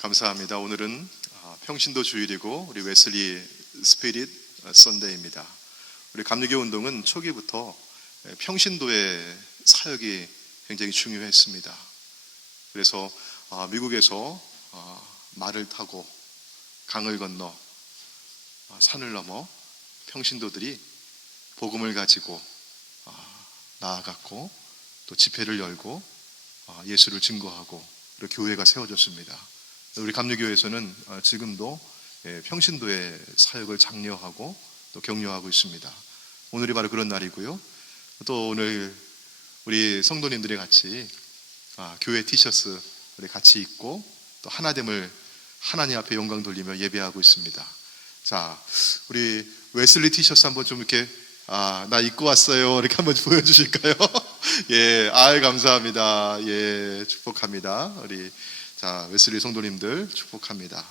감사합니다. 오늘은 평신도 주일이고 우리 웨슬리 스피릿 선데이입니다. 우리 감리교 운동은 초기부터 평신도의 사역이 굉장히 중요했습니다. 그래서 미국에서 말을 타고 강을 건너 산을 넘어 평신도들이 복음을 가지고 나아갔고 또 집회를 열고 예수를 증거하고 그리고 교회가 세워졌습니다. 우리 감리교회에서는 지금도 평신도의 사역을 장려하고 또 격려하고 있습니다. 오늘이 바로 그런 날이고요. 또 오늘 우리 성도님들이 같이 교회 티셔츠 같이 입고 또 하나됨을 하나님 앞에 영광 돌리며 예배하고 있습니다. 자, 우리 웨슬리 티셔츠 한번 좀 이렇게 나 입고 왔어요. 이렇게 한번 보여주실까요? 예, 감사합니다. 예, 축복합니다. 우리 웨슬리 성도님들 축복합니다.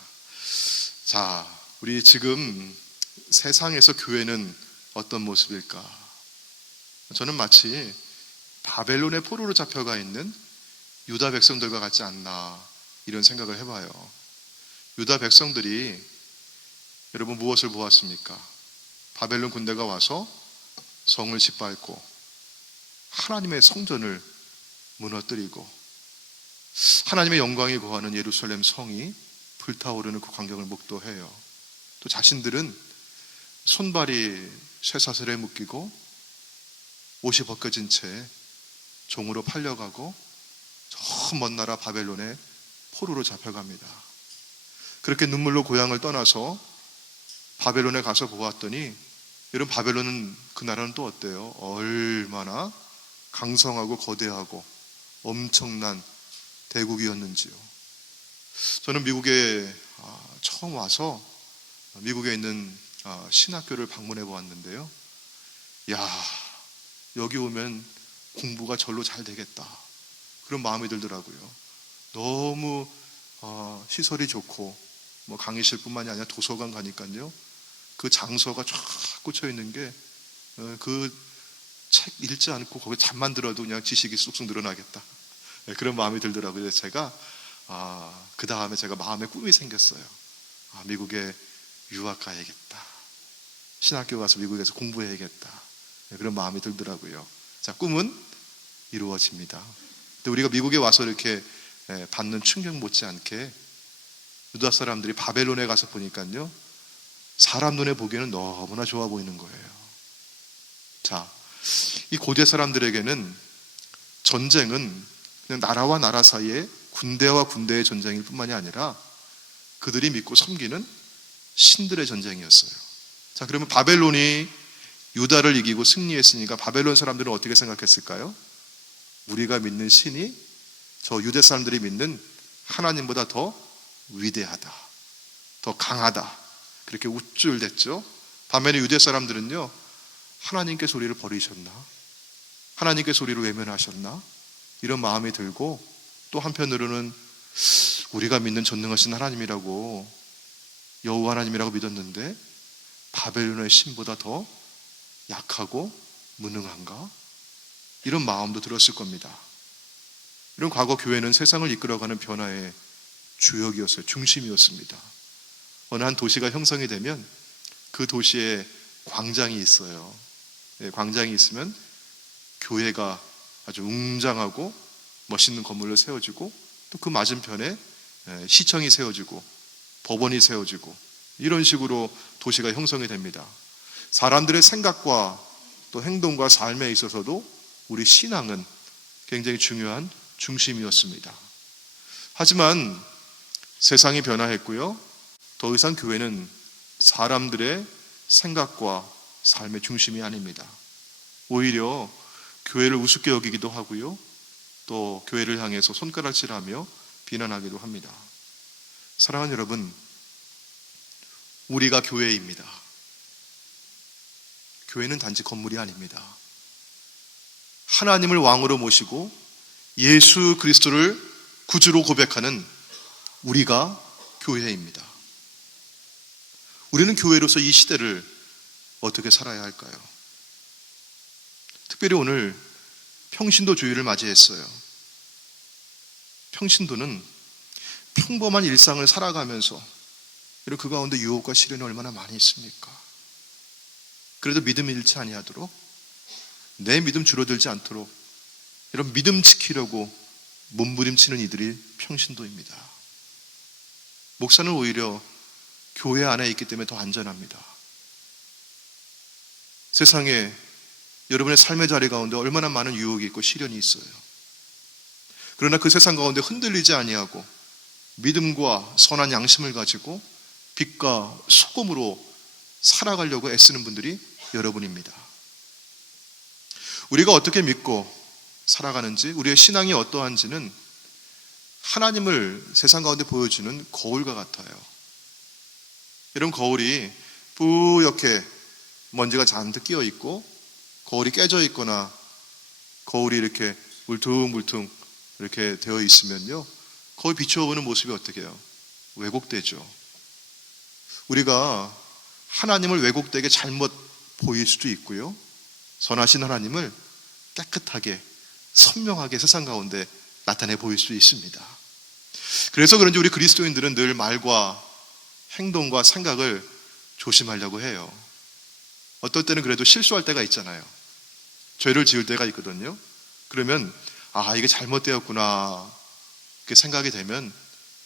자, 우리 지금 세상에서 교회는 어떤 모습일까? 저는 마치 바벨론의 포로로 잡혀가 있는 유다 백성들과 같지 않나 이런 생각을 해봐요. 유다 백성들이 여러분 무엇을 보았습니까? 바벨론 군대가 와서 성을 짓밟고 하나님의 성전을 무너뜨리고 하나님의 영광이 거하는 예루살렘 성이 불타오르는 그 광경을 목도해요. 또 자신들은 손발이 쇠사슬에 묶이고 옷이 벗겨진 채 종으로 팔려가고 저 먼 나라 바벨론의 포로로 잡혀갑니다. 그렇게 눈물로 고향을 떠나서 바벨론에 가서 보았더니 여러분 바벨론은 그 나라는 또 어때요? 얼마나 강성하고 거대하고 엄청난 대국이었는지요. 저는 미국에 처음 와서 미국에 있는 신학교를 방문해 보았는데요. 여기 오면 공부가 절로 잘 되겠다 그런 마음이 들더라고요. 너무 시설이 좋고 강의실뿐만이 아니라 도서관 가니까요. 그 장서가 쫙 꽂혀 있는 게 그 책 읽지 않고 거기 잠만 들어도 그냥 지식이 쑥쑥 늘어나겠다. 그런 마음이 들더라고요. 그래서 제가 그 다음에 제가 마음에 꿈이 생겼어요. 미국에 유학 가야겠다. 신학교 가서 미국에서 공부해야겠다. 그런 마음이 들더라고요. 자, 꿈은 이루어집니다. 근데 우리가 미국에 와서 이렇게 받는 충격 못지않게 유다 사람들이 바벨론에 가서 보니까요, 사람 눈에 보기에는 너무나 좋아 보이는 거예요. 자, 이 고대 사람들에게는 전쟁은 그냥 나라와 나라 사이에 군대와 군대의 전쟁일 뿐만이 아니라 그들이 믿고 섬기는 신들의 전쟁이었어요. 자, 그러면 바벨론이 유다를 이기고 승리했으니까 바벨론 사람들은 어떻게 생각했을까요? 우리가 믿는 신이 저 유대 사람들이 믿는 하나님보다 더 위대하다, 더 강하다, 그렇게 우쭐댔죠. 반면에 유대 사람들은요, 하나님께서 우리를 버리셨나? 하나님께서 우리를 외면하셨나? 이런 마음이 들고 또 한편으로는 우리가 믿는 전능하신 하나님이라고, 여호와 하나님이라고 믿었는데 바벨론의 신보다 더 약하고 무능한가? 이런 마음도 들었을 겁니다. 이런 과거 교회는 세상을 이끌어가는 변화의 주역이었어요. 중심이었습니다. 어느 한 도시가 형성이 되면 그 도시에 광장이 있어요. 광장이 있으면 교회가 아주 웅장하고 멋있는 건물로 세워지고 또 그 맞은편에 시청이 세워지고 법원이 세워지고 이런 식으로 도시가 형성이 됩니다. 사람들의 생각과 또 행동과 삶에 있어서도 우리 신앙은 굉장히 중요한 중심이었습니다. 하지만 세상이 변화했고요. 더 이상 교회는 사람들의 생각과 삶의 중심이 아닙니다. 오히려 교회를 우습게 여기기도 하고요. 또 교회를 향해서 손가락질하며 비난하기도 합니다. 사랑하는 여러분, 우리가 교회입니다. 교회는 단지 건물이 아닙니다. 하나님을 왕으로 모시고 예수 그리스도를 구주로 고백하는 우리가 교회입니다. 우리는 교회로서 이 시대를 어떻게 살아야 할까요? 특별히 오늘 평신도 주일을 맞이했어요. 평신도는 평범한 일상을 살아가면서 이런 그 가운데 유혹과 시련이 얼마나 많이 있습니까? 그래도 믿음을 잃지 아니하도록, 내 믿음 줄어들지 않도록 이런 믿음 지키려고 몸부림치는 이들이 평신도입니다. 목사는 오히려 교회 안에 있기 때문에 더 안전합니다. 세상에 여러분의 삶의 자리 가운데 얼마나 많은 유혹이 있고 시련이 있어요. 그러나 그 세상 가운데 흔들리지 아니하고 믿음과 선한 양심을 가지고 빛과 소금으로 살아가려고 애쓰는 분들이 여러분입니다. 우리가 어떻게 믿고 살아가는지, 우리의 신앙이 어떠한지는 하나님을 세상 가운데 보여주는 거울과 같아요. 이런 거울이 뿌옇게 먼지가 잔뜩 끼어 있고 거울이 깨져 있거나 거울이 이렇게 울퉁불퉁 이렇게 되어 있으면요, 거울 비추어보는 모습이 어떻게 해요? 왜곡되죠. 우리가 하나님을 왜곡되게 잘못 보일 수도 있고요, 선하신 하나님을 깨끗하게 선명하게 세상 가운데 나타내 보일 수 있습니다. 그래서 그런지 우리 그리스도인들은 늘 말과 행동과 생각을 조심하려고 해요. 어떨 때는 그래도 실수할 때가 있잖아요. 죄를 지을 때가 있거든요. 그러면 이게 잘못되었구나 이렇게 생각이 되면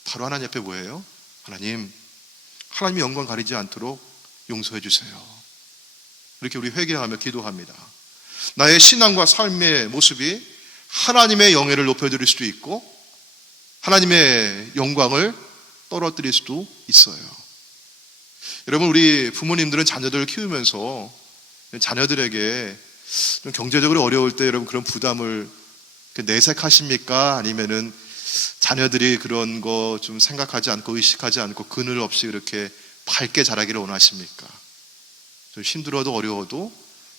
바로 하나님 앞에 뭐예요? 하나님이 영광 가리지 않도록 용서해 주세요. 이렇게 우리 회개하며 기도합니다. 나의 신앙과 삶의 모습이 하나님의 영예를 높여드릴 수도 있고 하나님의 영광을 떨어뜨릴 수도 있어요. 여러분, 우리 부모님들은 자녀들을 키우면서 자녀들에게 좀 경제적으로 어려울 때 여러분 그런 부담을 내색하십니까? 아니면은 자녀들이 그런 거 좀 생각하지 않고 의식하지 않고 그늘 없이 그렇게 밝게 자라기를 원하십니까? 좀 힘들어도 어려워도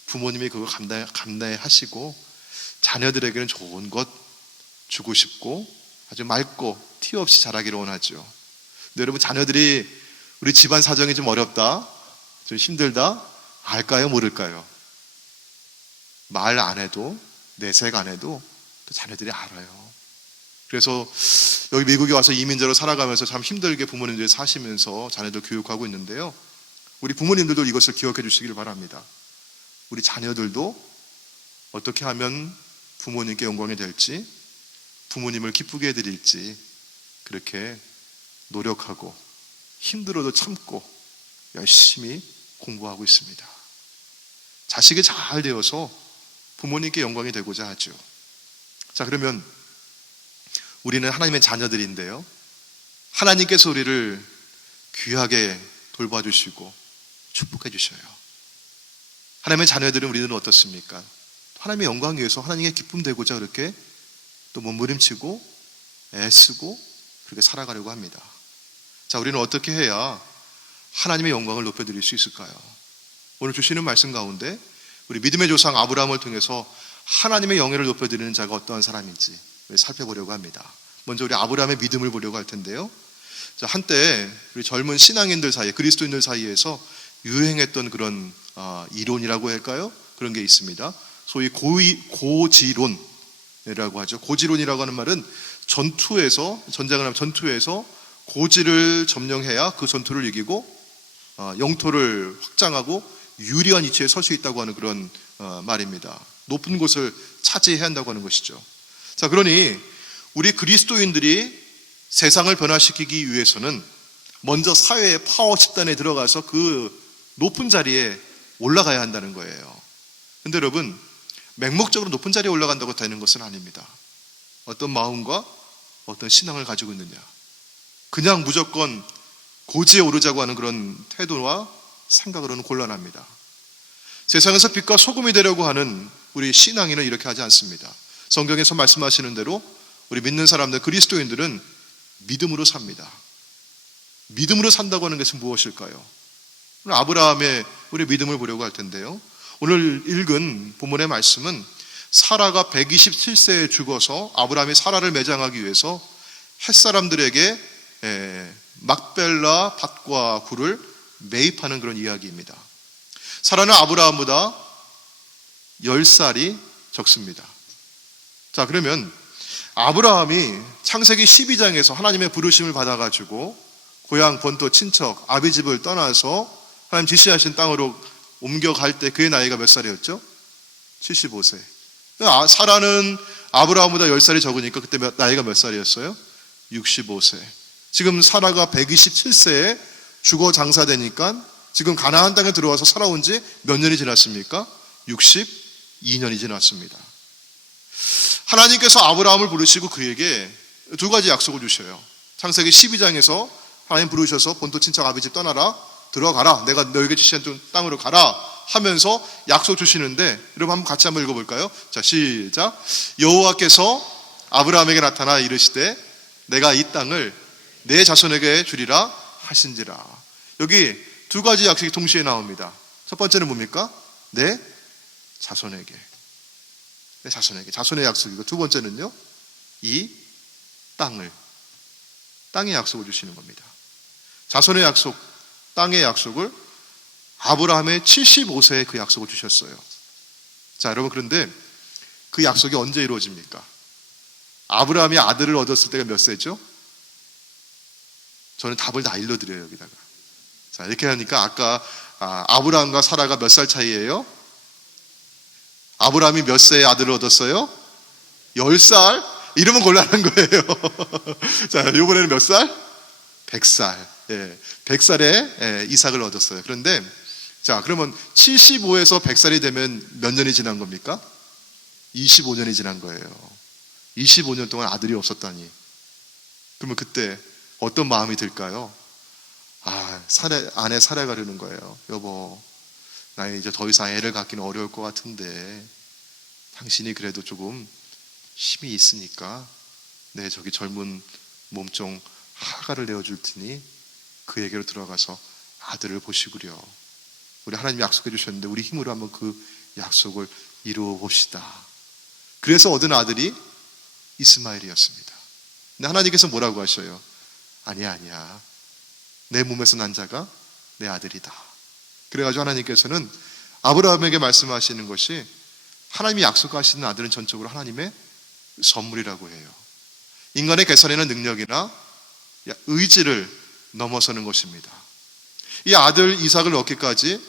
부모님이 그거 감내하시고 자녀들에게는 좋은 것 주고 싶고 아주 맑고 티 없이 자라기를 원하죠. 근데 여러분, 자녀들이 우리 집안 사정이 좀 어렵다, 좀 힘들다 알까요? 모를까요? 말 안 해도, 내색 안 해도 또 자녀들이 알아요. 그래서 여기 미국에 와서 이민자로 살아가면서 참 힘들게 부모님들이 사시면서 자녀들 교육하고 있는데요, 우리 부모님들도 이것을 기억해 주시기를 바랍니다. 우리 자녀들도 어떻게 하면 부모님께 영광이 될지, 부모님을 기쁘게 해드릴지 그렇게 노력하고 힘들어도 참고 열심히 공부하고 있습니다. 자식이 잘 되어서 부모님께 영광이 되고자 하죠. 자, 그러면 우리는 하나님의 자녀들인데요, 하나님께서 우리를 귀하게 돌봐주시고 축복해 주셔요. 하나님의 자녀들은 우리는 어떻습니까? 하나님의 영광 위해서 하나님의 기쁨 되고자 그렇게 또 몸부림치고 애쓰고 그렇게 살아가려고 합니다. 자, 우리는 어떻게 해야 하나님의 영광을 높여드릴 수 있을까요? 오늘 주시는 말씀 가운데 우리 믿음의 조상 아브라함을 통해서 하나님의 영예를 높여드리는 자가 어떠한 사람인지 살펴보려고 합니다. 먼저 우리 아브라함의 믿음을 보려고 할 텐데요, 자, 한때 우리 젊은 신앙인들 사이에, 그리스도인들 사이에서 유행했던 그런 이론이라고 할까요? 그런 게 있습니다. 소위 고지론이라고 하죠. 고지론이라고 하는 말은 전쟁을 하면 전투에서 고지를 점령해야 그 전투를 이기고 영토를 확장하고 유리한 위치에 설 수 있다고 하는 그런 말입니다. 높은 곳을 차지해야 한다고 하는 것이죠. 자, 그러니 우리 그리스도인들이 세상을 변화시키기 위해서는 먼저 사회의 파워 집단에 들어가서 그 높은 자리에 올라가야 한다는 거예요. 근데 여러분, 맹목적으로 높은 자리에 올라간다고 되는 것은 아닙니다. 어떤 마음과 어떤 신앙을 가지고 있느냐, 그냥 무조건 고지에 오르자고 하는 그런 태도와 생각으로는 곤란합니다. 세상에서 빛과 소금이 되려고 하는 우리 신앙인은 이렇게 하지 않습니다. 성경에서 말씀하시는 대로 우리 믿는 사람들, 그리스도인들은 믿음으로 삽니다. 믿음으로 산다고 하는 것은 무엇일까요? 오늘 아브라함의 우리 믿음을 보려고 할 텐데요, 오늘 읽은 본문의 말씀은 사라가 127세에 죽어서 아브라함이 사라를 매장하기 위해서 햇사람들에게 막벨라 밭과 굴을 매입하는 그런 이야기입니다. 사라는 아브라함보다 10살이 적습니다. 자, 그러면 아브라함이 창세기 12장에서 하나님의 부르심을 받아가지고 고향 본토 친척 아비 집을 떠나서 하나님 지시하신 땅으로 옮겨갈 때 그의 나이가 몇 살이었죠? 75세. 사라는 아브라함보다 10살이 적으니까 그때 나이가 몇 살이었어요? 65세. 지금 사라가 127세에 죽어 장사되니까 지금 가나안 땅에 들어와서 살아온 지 몇 년이 지났습니까? 62년이 지났습니다. 하나님께서 아브라함을 부르시고 그에게 두 가지 약속을 주셔요. 창세기 12장에서 하나님 부르셔서 본토 친척 아비 집 떠나라, 들어가라, 내가 너에게 지시한 땅으로 가라 하면서 약속 주시는데, 여러분 한번 같이 한번 읽어볼까요? 자, 시작. 여호와께서 아브라함에게 나타나 이르시되 내가 이 땅을 내 자손에게 주리라 하신지라. 여기 두 가지 약속이 동시에 나옵니다. 첫 번째는 뭡니까? 내 자손에게. 내 자손에게. 자손의 약속이고, 두 번째는요, 이 땅의 약속을 주시는 겁니다. 자손의 약속, 땅의 약속을 아브라함의 75세에 그 약속을 주셨어요. 자, 여러분, 그런데 그 약속이 언제 이루어집니까? 아브라함이 아들을 얻었을 때가 몇 세죠? 저는 답을 다 일러드려요, 여기다가. 자, 이렇게 하니까 아까 아브라함과 사라가 몇 살 차이예요? 아브라함이 몇 세에 아들을 얻었어요? 10살? 이러면 곤란한 거예요. 자, 이번에는 몇 살? 100살. 예, 100살에 이삭을 얻었어요. 그런데, 자, 그러면 75에서 100살이 되면 몇 년이 지난 겁니까? 25년이 지난 거예요. 25년 동안 아들이 없었다니. 그러면 그때 어떤 마음이 들까요? 아내 사례가 그러는 거예요. 여보, 나 이제 더 이상 애를 갖기는 어려울 것 같은데 당신이 그래도 조금 힘이 있으니까 내 저기 젊은 몸종 하가를 내어줄 테니 그에게로 들어가서 아들을 보시구려. 우리 하나님이 약속해 주셨는데 우리 힘으로 한번 그 약속을 이루어 봅시다. 그래서 얻은 아들이 이스마엘이었습니다. 근데 하나님께서 뭐라고 하셔요? 아니야. 내 몸에서 난 자가 내 아들이다. 그래가지고 하나님께서는 아브라함에게 말씀하시는 것이, 하나님이 약속하시는 아들은 전적으로 하나님의 선물이라고 해요. 인간의 계산이나 능력이나 의지를 넘어서는 것입니다. 이 아들 이삭을 얻기까지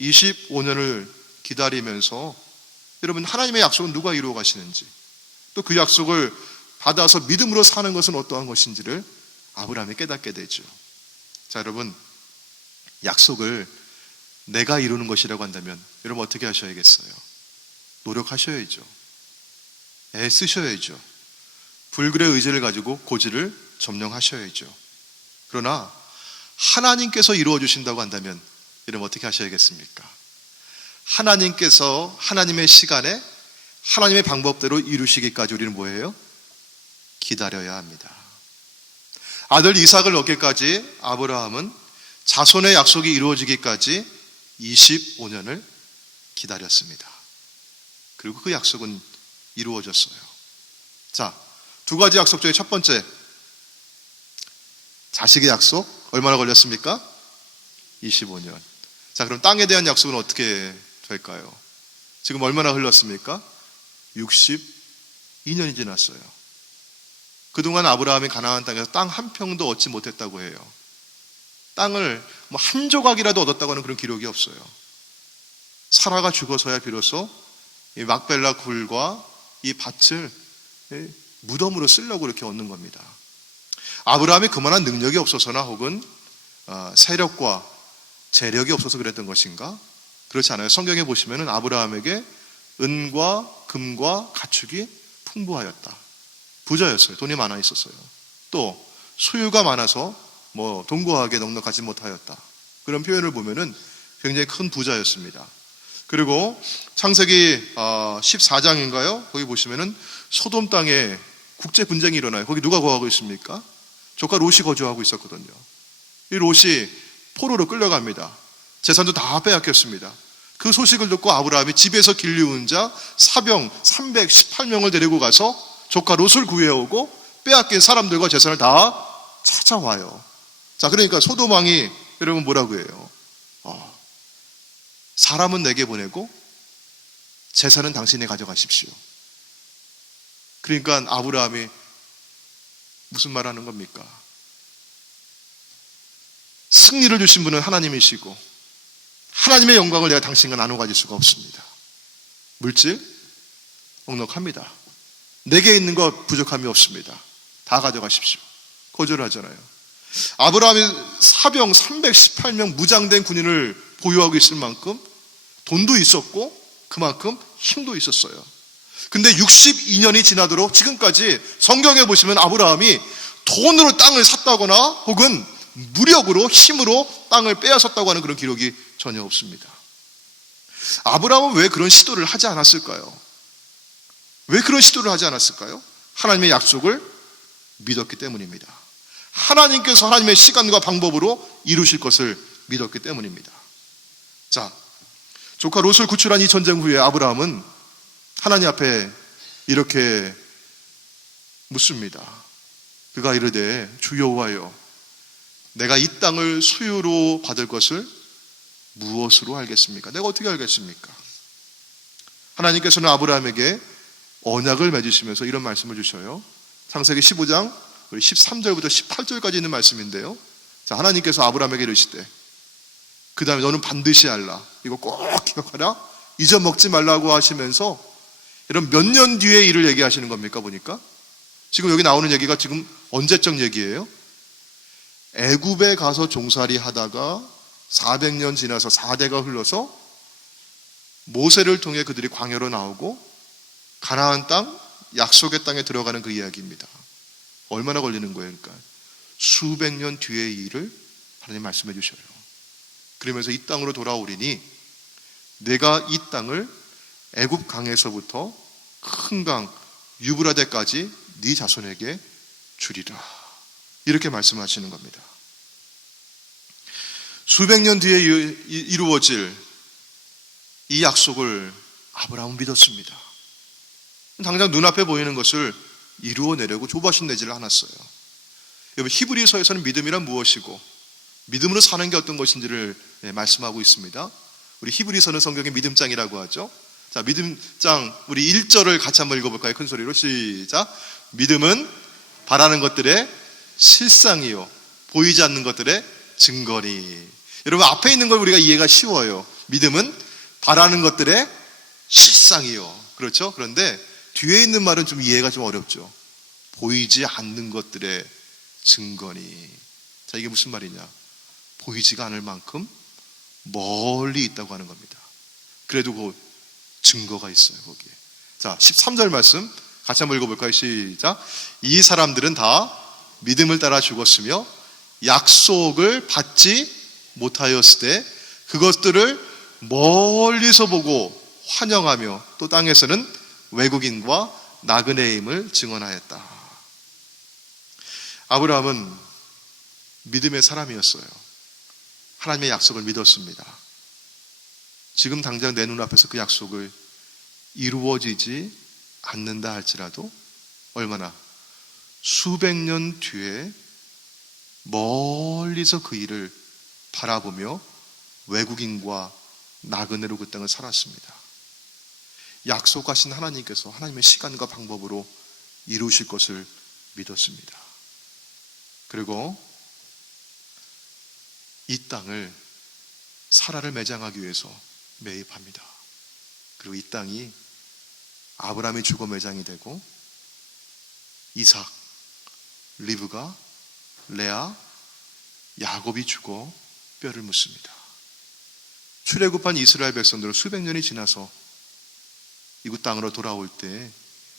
25년을 기다리면서, 여러분, 하나님의 약속은 누가 이루어 가시는지, 또 그 약속을 받아서 믿음으로 사는 것은 어떠한 것인지를 아브라함이 깨닫게 되죠. 자, 여러분, 약속을 내가 이루는 것이라고 한다면 여러분 어떻게 하셔야겠어요? 노력하셔야죠. 애쓰셔야죠. 불굴의 의지를 가지고 고지를 점령하셔야죠. 그러나 하나님께서 이루어 주신다고 한다면 여러분 어떻게 하셔야겠습니까? 하나님께서 하나님의 시간에 하나님의 방법대로 이루시기까지 우리는 뭐예요? 기다려야 합니다. 아들 이삭을 얻기까지 아브라함은 자손의 약속이 이루어지기까지 25년을 기다렸습니다. 그리고 그 약속은 이루어졌어요. 자, 두 가지 약속 중에 첫 번째, 자식의 약속 얼마나 걸렸습니까? 25년. 자, 그럼 땅에 대한 약속은 어떻게 될까요? 지금 얼마나 흘렀습니까? 62년이 지났어요. 그동안 아브라함이 가나안 땅에서 땅 한 평도 얻지 못했다고 해요. 땅을 한 조각이라도 얻었다고 하는 그런 기록이 없어요. 사라가 죽어서야 비로소 이 막벨라 굴과 이 밭을 무덤으로 쓰려고 이렇게 얻는 겁니다. 아브라함이 그만한 능력이 없어서나 혹은 세력과 재력이 없어서 그랬던 것인가? 그렇지 않아요. 성경에 보시면 아브라함에게 은과 금과 가축이 풍부하였다. 부자였어요. 돈이 많아 있었어요. 또 소유가 많아서 동거하게 넉넉하지 못하였다. 그런 표현을 보면은 굉장히 큰 부자였습니다. 그리고 창세기 14장인가요? 거기 보시면은 소돔 땅에 국제 분쟁이 일어나요. 거기 누가 거하고 있습니까? 조카 롯이 거주하고 있었거든요. 이 롯이 포로로 끌려갑니다. 재산도 다 빼앗겼습니다. 그 소식을 듣고 아브라함이 집에서 길리운 자 사병 318명을 데리고 가서 조카 롯을 구해오고 빼앗긴 사람들과 재산을 다 찾아와요. 자, 그러니까 소돔 왕이 여러분 뭐라고 해요? 사람은 내게 보내고 재산은 당신이 가져가십시오. 그러니까 아브라함이 무슨 말 하는 겁니까? 승리를 주신 분은 하나님이시고 하나님의 영광을 내가 당신과 나눠 가질 수가 없습니다. 물질 넉넉합니다. 내게 있는 것 부족함이 없습니다. 다 가져가십시오. 거절하잖아요. 아브라함이 사병 318명 무장된 군인을 보유하고 있을 만큼 돈도 있었고 그만큼 힘도 있었어요. 근데 62년이 지나도록 지금까지 성경에 보시면 아브라함이 돈으로 땅을 샀다거나 혹은 무력으로 힘으로 땅을 빼앗았다고 하는 그런 기록이 전혀 없습니다. 아브라함은 왜 그런 시도를 하지 않았을까요? 왜 그런 시도를 하지 않았을까요? 하나님의 약속을 믿었기 때문입니다. 하나님께서 하나님의 시간과 방법으로 이루실 것을 믿었기 때문입니다. 자, 조카 롯을 구출한 이 전쟁 후에 아브라함은 하나님 앞에 이렇게 묻습니다. 그가 이르되 주 여호와여, 내가 이 땅을 소유로 받을 것을 무엇으로 알겠습니까? 내가 어떻게 알겠습니까? 하나님께서는 아브라함에게 언약을 맺으시면서 이런 말씀을 주셔요. 창세기 15장 13절부터 18절까지 있는 말씀인데요. 자, 하나님께서 아브라함에게 이르시되 그 다음에 너는 반드시 알라. 이거 꼭 기억하라. 잊어먹지 말라고 하시면서 이런 몇 년 뒤의 일을 얘기하시는 겁니까? 보니까 지금 여기 나오는 얘기가 지금 언제적 얘기예요? 애굽에 가서 종살이 하다가 400년 지나서 4대가 흘러서 모세를 통해 그들이 광야로 나오고 가나안 땅, 약속의 땅에 들어가는 그 이야기입니다. 얼마나 걸리는 거예요? 그러니까 수백 년 뒤의 일을 하나님 말씀해 주셔요. 그러면서 이 땅으로 돌아오리니 내가 이 땅을 애굽 강에서부터 큰 강 유브라데까지 네 자손에게 주리라. 이렇게 말씀하시는 겁니다. 수백 년 뒤에 이루어질 이 약속을 아브라함은 믿었습니다. 당장 눈앞에 보이는 것을 이루어내려고 조바심 내지를 않았어요. 여러분, 히브리서에서는 믿음이란 무엇이고 믿음으로 사는 게 어떤 것인지를 말씀하고 있습니다. 우리 히브리서는 성경의 믿음장이라고 하죠. 자, 믿음장 우리 1절을 같이 한번 읽어볼까요? 큰 소리로 시작. 믿음은 바라는 것들의 실상이요 보이지 않는 것들의 증거니. 여러분, 앞에 있는 걸 우리가 이해가 쉬워요. 믿음은 바라는 것들의 실상이요. 그렇죠? 그런데 뒤에 있는 말은 좀 이해가 좀 어렵죠. 보이지 않는 것들의 증거니. 자, 이게 무슨 말이냐? 보이지가 않을 만큼 멀리 있다고 하는 겁니다. 그래도 그 증거가 있어요, 거기에. 자, 13절 말씀 같이 한번 읽어볼까요? 시작. 이 사람들은 다 믿음을 따라 죽었으며 약속을 받지 못하였을 때 그것들을 멀리서 보고 환영하며 또 땅에서는 외국인과 나그네임을 증언하였다. 아브라함은 믿음의 사람이었어요. 하나님의 약속을 믿었습니다. 지금 당장 내 눈앞에서 그 약속을 이루어지지 않는다 할지라도 얼마나 수백 년 뒤에 멀리서 그 일을 바라보며 외국인과 나그네로 그 땅을 살았습니다. 약속하신 하나님께서 하나님의 시간과 방법으로 이루실 것을 믿었습니다. 그리고 이 땅을 사라를 매장하기 위해서 매입합니다. 그리고 이 땅이 아브라함의 주거 매장이 되고 이삭, 리브가, 레아, 야곱이 주거 뼈를 묻습니다. 출애굽한 이스라엘 백성들은 수백 년이 지나서 이곳 땅으로 돌아올 때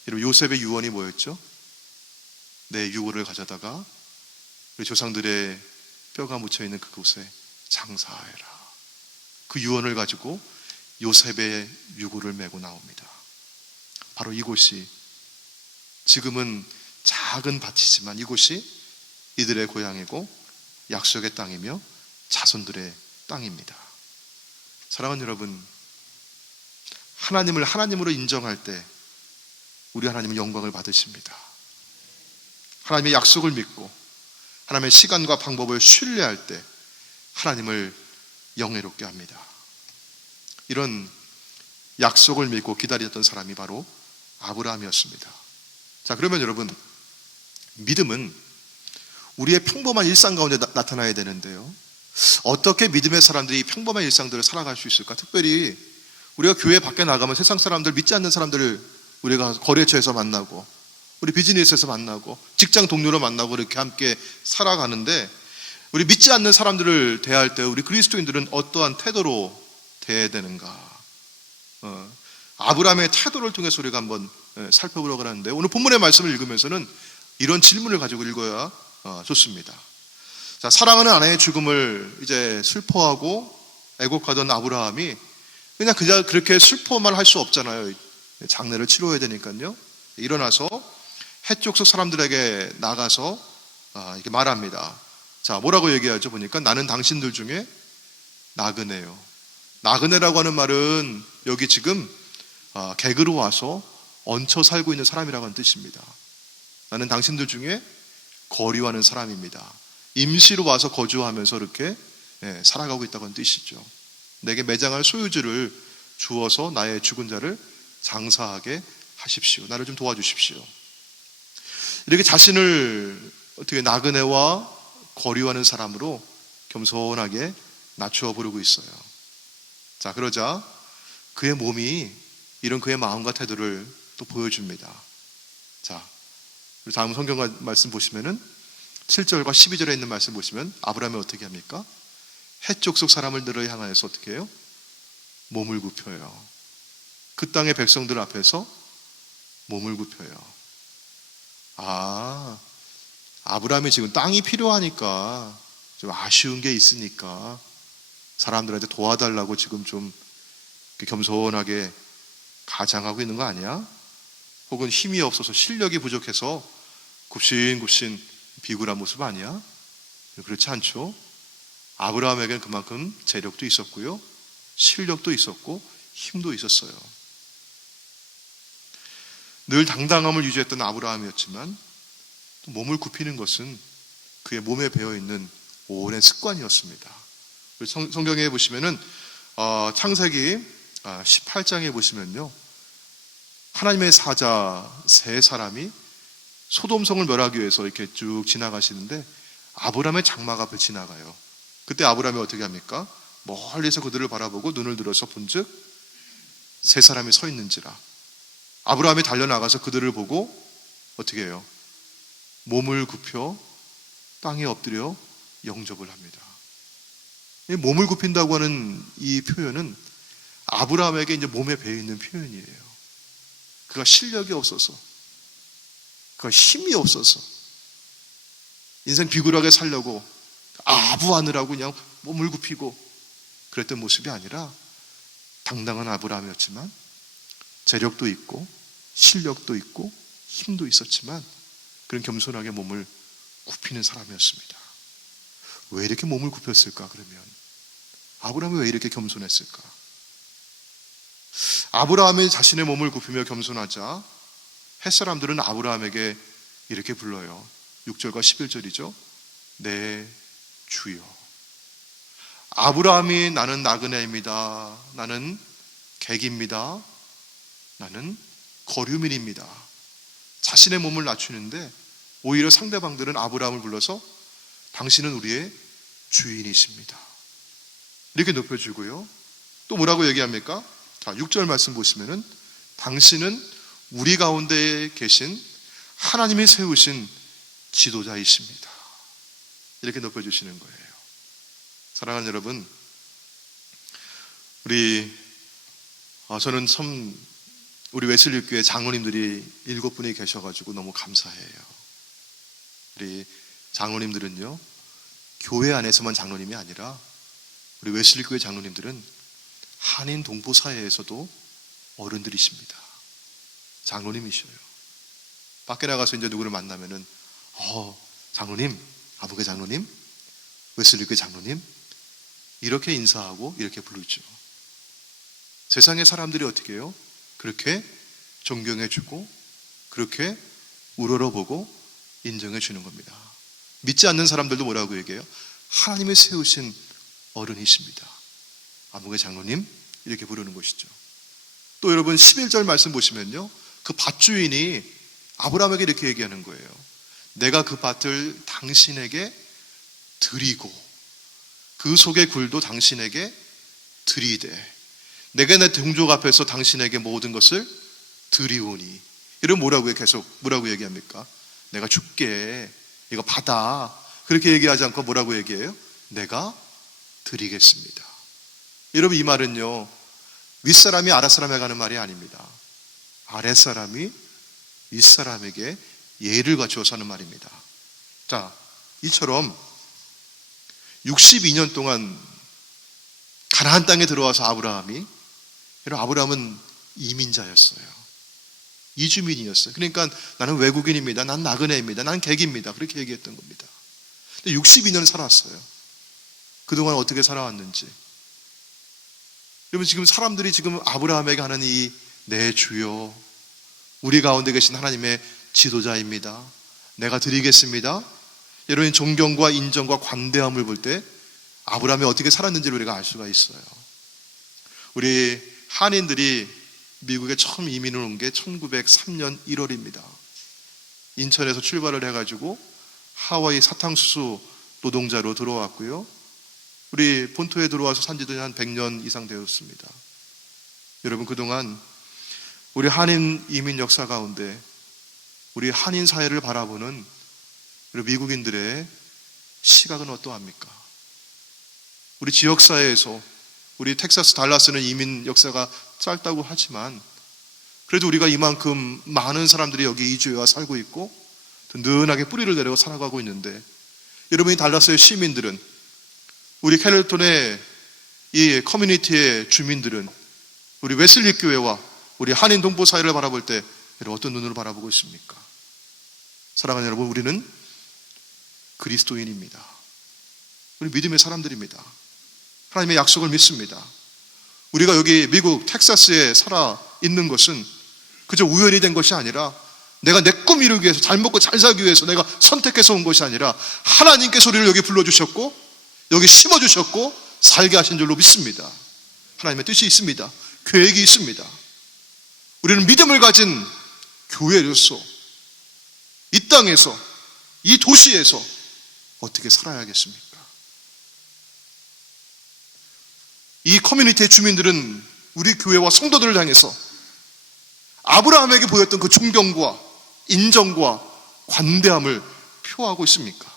여러분, 요셉의 유언이 뭐였죠? 내 유고를 가져다가 우리 조상들의 뼈가 묻혀있는 그곳에 장사하여라. 그 유언을 가지고 요셉의 유고를 메고 나옵니다. 바로 이곳이 지금은 작은 밭이지만 이곳이 이들의 고향이고 약속의 땅이며 자손들의 땅입니다. 사랑하는 여러분, 하나님을 하나님으로 인정할 때 우리 하나님은 영광을 받으십니다. 하나님의 약속을 믿고 하나님의 시간과 방법을 신뢰할 때 하나님을 영예롭게 합니다. 이런 약속을 믿고 기다렸던 사람이 바로 아브라함이었습니다. 자, 그러면 여러분, 믿음은 우리의 평범한 일상 가운데 나타나야 되는데요. 어떻게 믿음의 사람들이 평범한 일상들을 살아갈 수 있을까? 특별히 우리가 교회 밖에 나가면 세상 사람들, 믿지 않는 사람들을 우리가 거래처에서 만나고, 우리 비즈니스에서 만나고, 직장 동료로 만나고 이렇게 함께 살아가는데, 우리 믿지 않는 사람들을 대할 때 우리 그리스도인들은 어떠한 태도로 대해야 되는가? 아브라함의 태도를 통해서 우리가 한번 살펴보려고 하는데, 오늘 본문의 말씀을 읽으면서는 이런 질문을 가지고 읽어야 좋습니다. 자, 사랑하는 아내의 죽음을 이제 슬퍼하고 애곡하던 아브라함이 그냥 그렇게 슬퍼만 할 수 없잖아요. 장례를 치러야 되니까요. 일어나서 해족속 사람들에게 나가서 이렇게 말합니다. 자, 뭐라고 얘기하죠? 보니까 나는 당신들 중에 나그네요. 나그네라고 하는 말은 여기 지금 객으로 와서 얹혀 살고 있는 사람이라고 하는 뜻입니다. 나는 당신들 중에 거류하는 사람입니다. 임시로 와서 거주하면서 이렇게 살아가고 있다고 하는 뜻이죠. 내게 매장할 소유주를 주어서 나의 죽은 자를 장사하게 하십시오. 나를 좀 도와주십시오. 이렇게 자신을 어떻게 나그네와 거류하는 사람으로 겸손하게 낮추어 부르고 있어요. 자, 그러자 그의 몸이 이런 그의 마음과 태도를 또 보여줍니다. 자, 다음 성경 말씀 보시면은 7절과 12절에 있는 말씀 보시면 아브라함이 어떻게 합니까? 해족속 사람을 들어 향하여서 어떻게 해요? 몸을 굽혀요. 그 땅의 백성들 앞에서 몸을 굽혀요. 아브라함이 지금 땅이 필요하니까 좀 아쉬운 게 있으니까 사람들한테 도와달라고 지금 좀 겸손하게 가장하고 있는 거 아니야? 혹은 힘이 없어서 실력이 부족해서 굽신굽신 비굴한 모습 아니야? 그렇지 않죠? 아브라함에게는 그만큼 재력도 있었고요, 실력도 있었고 힘도 있었어요. 늘 당당함을 유지했던 아브라함이었지만 또 몸을 굽히는 것은 그의 몸에 배어있는 오랜 습관이었습니다. 성경에 보시면은 창세기 18장에 보시면요, 하나님의 사자 세 사람이 소돔성을 멸하기 위해서 이렇게 쭉 지나가시는데 아브라함의 장막 앞을 지나가요. 그때 아브라함이 어떻게 합니까? 멀리서 그들을 바라보고 눈을 들어서 본즉 세 사람이 서 있는지라. 아브라함이 달려나가서 그들을 보고 어떻게 해요? 몸을 굽혀 땅에 엎드려 영접을 합니다. 이 몸을 굽힌다고 하는 이 표현은 아브라함에게 이제 몸에 배어 있는 표현이에요. 그가 실력이 없어서, 그가 힘이 없어서 인생 비굴하게 살려고 아부하느라고 그냥 몸을 굽히고 그랬던 모습이 아니라 당당한 아브라함이었지만 재력도 있고 실력도 있고 힘도 있었지만 그런 겸손하게 몸을 굽히는 사람이었습니다. 왜 이렇게 몸을 굽혔을까? 그러면 아브라함이 왜 이렇게 겸손했을까? 아브라함이 자신의 몸을 굽히며 겸손하자 햇사람들은 아브라함에게 이렇게 불러요. 6절과 11절이죠. 내 주여. 아브라함이 나는 나그네입니다, 나는 객입니다, 나는 거류민입니다, 자신의 몸을 낮추는데 오히려 상대방들은 아브라함을 불러서 당신은 우리의 주인이십니다 이렇게 높여주고요. 또 뭐라고 얘기합니까? 자, 6절 말씀 보시면은 당신은 우리 가운데에 계신 하나님이 세우신 지도자이십니다 이렇게 높여주시는 거예요. 사랑하는 여러분, 저는 참 우리 웨슬리 교회 장로님들이 7분이 계셔가지고 너무 감사해요. 우리 장로님들은요, 교회 안에서만 장로님이 아니라 우리 웨슬리 교회 장로님들은 한인 동포 사회에서도 어른들이십니다. 장로님이셔요. 밖에 나가서 이제 누구를 만나면은 장로님, 아무개 장로님, 웨슬리 교회 장로님 이렇게 인사하고 이렇게 부르죠. 세상의 사람들이 어떻게 해요? 그렇게 존경해주고 그렇게 우러러보고 인정해주는 겁니다. 믿지 않는 사람들도 뭐라고 얘기해요? 하나님이 세우신 어른이십니다, 아무개 장로님 이렇게 부르는 것이죠. 또 여러분 11절 말씀 보시면요, 그 밭주인이 아브라함에게 이렇게 얘기하는 거예요. 내가 그 밭을 당신에게 드리고 그 속의 굴도 당신에게 드리되 내가 내 동족 앞에서 당신에게 모든 것을 드리오니. 이러면 뭐라고 얘기합니까? 내가 줄게, 이거 받아, 그렇게 얘기하지 않고 뭐라고 얘기해요? 내가 드리겠습니다. 여러분, 이 말은요, 윗사람이 아랫사람에게 하는 말이 아닙니다. 아랫사람이 윗사람에게 예를 갖추어서 하는 말입니다. 자, 이처럼 62년 동안 가나안 땅에 들어와서 아브라함은 이민자였어요. 이주민이었어요. 그러니까 나는 외국인입니다. 난 나그네입니다. 난 객입니다. 그렇게 얘기했던 겁니다. 근데 62년 살았어요. 그동안 어떻게 살아왔는지. 여러분, 지금 사람들이 지금 아브라함에게 하는 이 내 주여, 우리 가운데 계신 하나님의 지도자입니다, 내가 드리겠습니다, 이런 존경과 인정과 관대함을 볼 때 아브라함이 어떻게 살았는지를 우리가 알 수가 있어요. 우리 한인들이 미국에 처음 이민을 온 게 1903년 1월입니다. 인천에서 출발을 해가지고 하와이 사탕수수 노동자로 들어왔고요. 우리 본토에 들어와서 산지도 한 100년 이상 되었습니다. 여러분, 그동안 우리 한인 이민 역사 가운데 우리 한인 사회를 바라보는 우리 미국인들의 시각은 어떠합니까? 우리 지역사회에서 우리 텍사스 달라스는 이민 역사가 짧다고 하지만 그래도 우리가 이만큼 많은 사람들이 여기 이주해와 살고 있고 든든하게 뿌리를 내리고 살아가고 있는데, 여러분이 달라스의 시민들은, 우리 캐널턴의 이 커뮤니티의 주민들은 우리 웨슬리 교회와 우리 한인 동포 사회를 바라볼 때 어떤 눈으로 바라보고 있습니까? 사랑하는 여러분, 우리는 그리스도인입니다. 우리 믿음의 사람들입니다. 하나님의 약속을 믿습니다. 우리가 여기 미국 텍사스에 살아 있는 것은 그저 우연이 된 것이 아니라 내가 내 꿈 이루기 위해서, 잘 먹고 잘 살기 위해서 내가 선택해서 온 것이 아니라 하나님께서 우리를 여기 불러주셨고 여기 심어주셨고 살게 하신 줄로 믿습니다. 하나님의 뜻이 있습니다. 계획이 있습니다. 우리는 믿음을 가진 교회로서 이 땅에서, 이 도시에서 어떻게 살아야겠습니까? 이 커뮤니티의 주민들은 우리 교회와 성도들을 향해서 아브라함에게 보였던 그 존경과 인정과 관대함을 표하고 있습니까?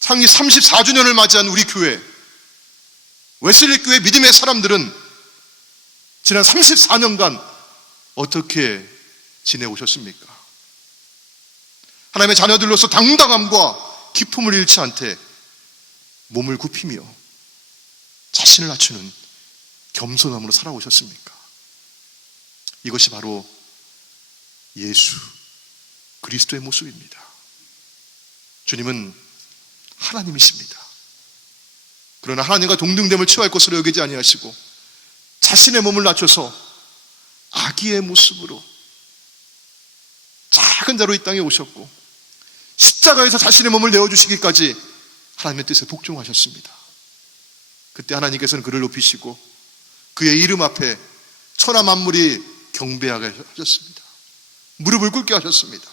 창립 34주년을 맞이한 우리 교회, 웨슬리 교회 믿음의 사람들은 지난 34년간 어떻게 지내오셨습니까? 하나님의 자녀들로서 당당함과 기품을 잃지 않되 몸을 굽히며 자신을 낮추는 겸손함으로 살아오셨습니까? 이것이 바로 예수 그리스도의 모습입니다. 주님은 하나님이십니다. 그러나 하나님과 동등됨을 취할 것으로 여기지 아니하시고 자신의 몸을 낮춰서 아기의 모습으로 작은 자로 이 땅에 오셨고 십자가에서 자신의 몸을 내어주시기까지 하나님의 뜻에 복종하셨습니다. 그때 하나님께서는 그를 높이시고 그의 이름 앞에 천하 만물이 경배하게 하셨습니다. 무릎을 꿇게 하셨습니다.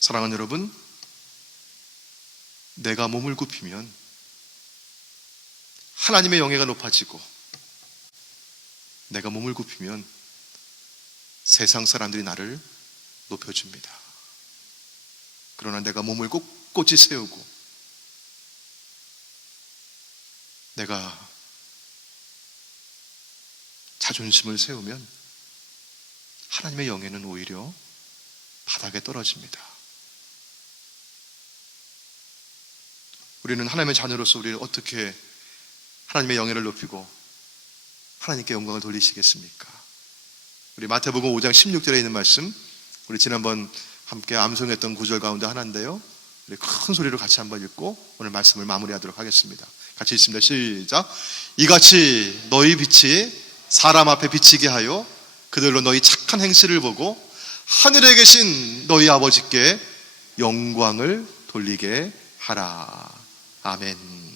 사랑하는 여러분, 내가 몸을 굽히면 하나님의 영예가 높아지고 내가 몸을 굽히면 세상 사람들이 나를 높여줍니다. 그러나 내가 몸을 꼿꼿이 세우고 내가 자존심을 세우면 하나님의 영예는 오히려 바닥에 떨어집니다. 우리는 하나님의 자녀로서 우리를 어떻게 하나님의 영예를 높이고 하나님께 영광을 돌리시겠습니까? 우리 마태복음 5장 16절에 있는 말씀, 우리 지난번 함께 암송했던 구절 가운데 하나인데요, 우리 큰 소리로 같이 한번 읽고 오늘 말씀을 마무리하도록 하겠습니다. 같이 읽습니다. 시작. 이같이 너희 빛이 사람 앞에 비치게 하여 그들로 너희 착한 행실을 보고 하늘에 계신 너희 아버지께 영광을 돌리게 하라. 아멘.